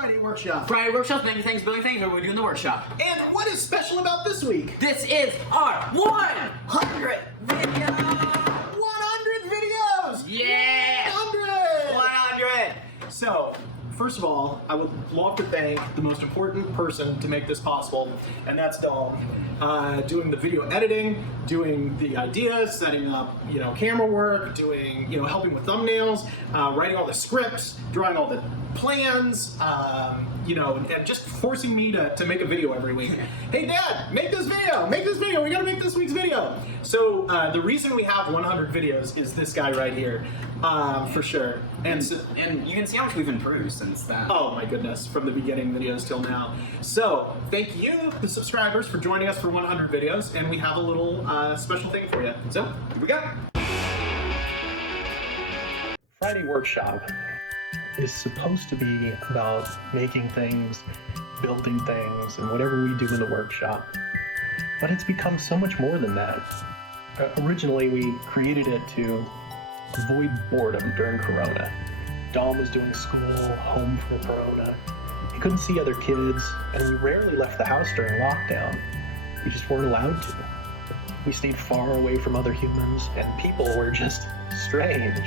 Friday workshop. Friday workshop, many things, building things, what we do in the workshop. And what is special about this week? This is our 100 video! 100 videos! Yeah! 100! 100! So, first of all, I would love to thank the most important person to make this possible, and that's Dom. Doing the video editing, doing the ideas, setting up, camera work, doing, helping with thumbnails, writing all the scripts, drawing all the plans, and just forcing me to make a video every week. Hey Dad, make this video, we gotta make this week's video. So the reason we have 100 videos is this guy right here, for sure. And you can see how much we've improved since that. Oh my goodness, from the beginning videos till now. So, thank you, the subscribers, for joining us for 100 videos, and we have a little special thing for you. So, here we go. Friday Workshop is supposed to be about making things, building things, and whatever we do in the workshop. But it's become so much more than that. Originally, we created it to avoid boredom during Corona. Dom was doing school, home for Corona. He couldn't see other kids, and we rarely left the house during lockdown. We just weren't allowed to. We stayed far away from other humans, and people were just strange.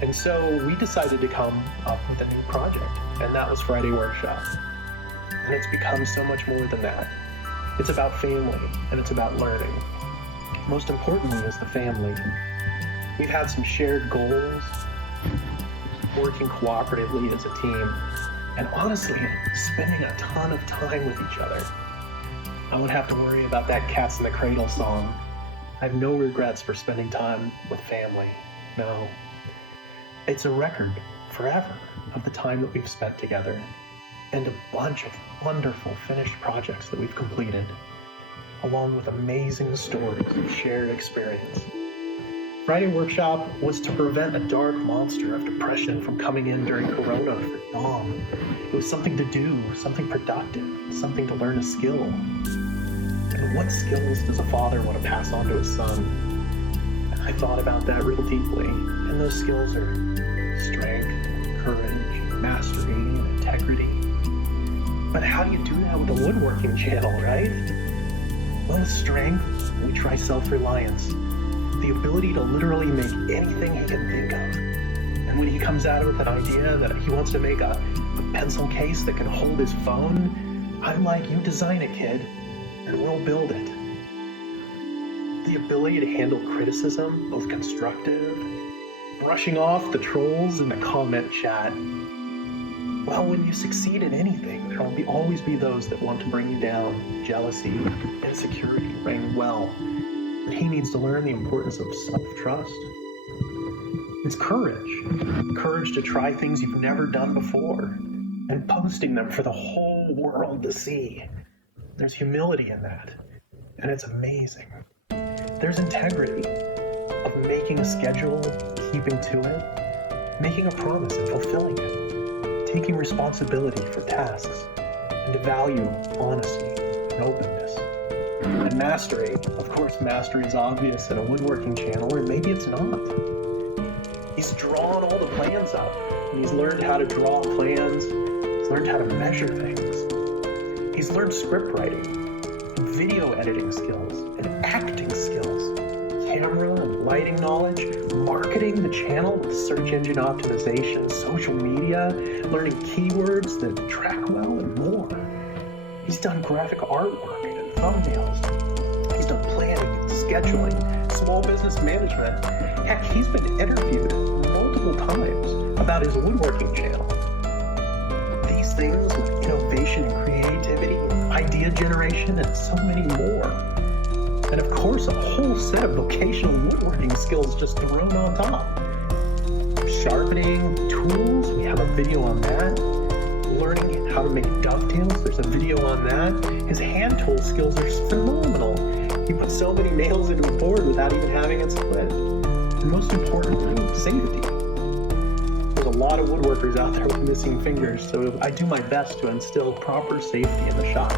And so we decided to come up with a new project, and that was Friday Workshop. And it's become so much more than that. It's about family, and it's about learning. Most importantly is the family. We've had some shared goals, working cooperatively as a team, and honestly, spending a ton of time with each other. I won't have to worry about that Cats in the Cradle song. I have no regrets for spending time with family. No. It's a record, forever, of the time that we've spent together, and a bunch of wonderful finished projects that we've completed, along with amazing stories of shared experience. Friday Workshop was to prevent a dark monster of depression from coming in during Corona for Dom. It was something to do, something productive, something to learn a skill. And what skills does a father want to pass on to his son? I thought about that real deeply, and those skills are strength, courage, mastery, and integrity. But how do you do that with a woodworking channel, right? Well, with strength, we try self-reliance. The ability to literally make anything he can think of. And when he comes out with an idea that he wants to make a pencil case that can hold his phone, I'm like, you design it, kid, and we'll build it. The ability to handle criticism, both constructive, brushing off the trolls in the comment chat. Well, when you succeed in anything, there will always be those that want to bring you down. Jealousy, insecurity reign well. And he needs to learn the importance of self-trust. It's courage. Courage to try things you've never done before and posting them for the whole world to see. There's humility in that, and it's amazing. There's integrity of making a schedule, keeping to it, making a promise and fulfilling it, taking responsibility for tasks, and to value honesty and openness. And mastery. Of course, mastery is obvious in a woodworking channel, or maybe it's not. He's drawn all the plans up, and he's learned how to draw plans, he's learned how to measure things. He's learned script writing, and video editing skills, and acting skills, camera and lighting knowledge, marketing the channel with search engine optimization, social media, learning keywords that track well, and more. He's done graphic artwork, thumbnails. He's done planning and scheduling, small business management. Heck, he's been interviewed multiple times about his woodworking channel. These things with innovation and creativity, idea generation, and so many more. And of course, a whole set of vocational woodworking skills just thrown on top. Sharpening, tools, we have a video on that. Learning how to make dovetails, there's a video on that. His hand tool skills are phenomenal. He put so many nails into a board without even having it split. And most importantly, safety. There's a lot of woodworkers out there with missing fingers, so I do my best to instill proper safety in the shop.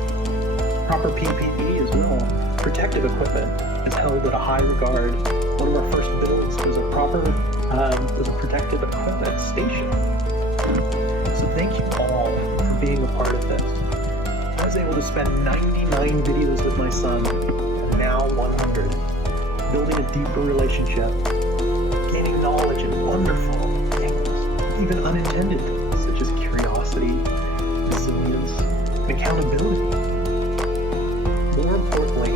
Proper PPE as well. Protective equipment is held at a high regard. One of our first builds was a protective equipment station. So thank you all for was able to spend 99 videos with my son, and now 100. Building a deeper relationship, gaining knowledge in wonderful things, even unintended things such as curiosity, resilience, and accountability. More importantly,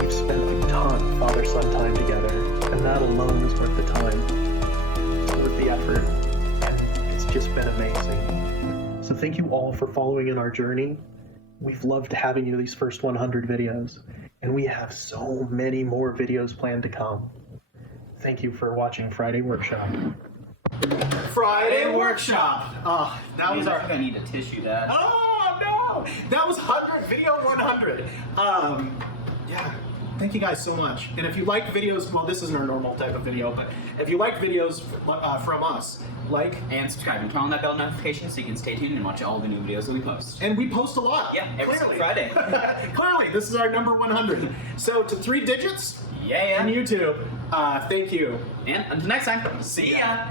we've spent a ton of father-son time together, and that alone is worth the time. It's worth the effort, and it's just been amazing. So thank you all for following in our journey. We've loved having you these first 100 videos, and we have so many more videos planned to come. Thank you for watching Friday Workshop. Friday Workshop. Oh, that was our. I need a tissue, Dad. Oh no! That was 100 video 100. Yeah. Thank you guys so much. And if you like videos, well, this isn't our normal type of video, but if you like videos from us, like And subscribe and turn on that bell notification so you can stay tuned and watch all the new videos that we post. and we post a lot. Yeah, every single Friday. Clearly, this is our number 100. So to 3 digits Yeah. on YouTube, thank you. And until next time, see ya.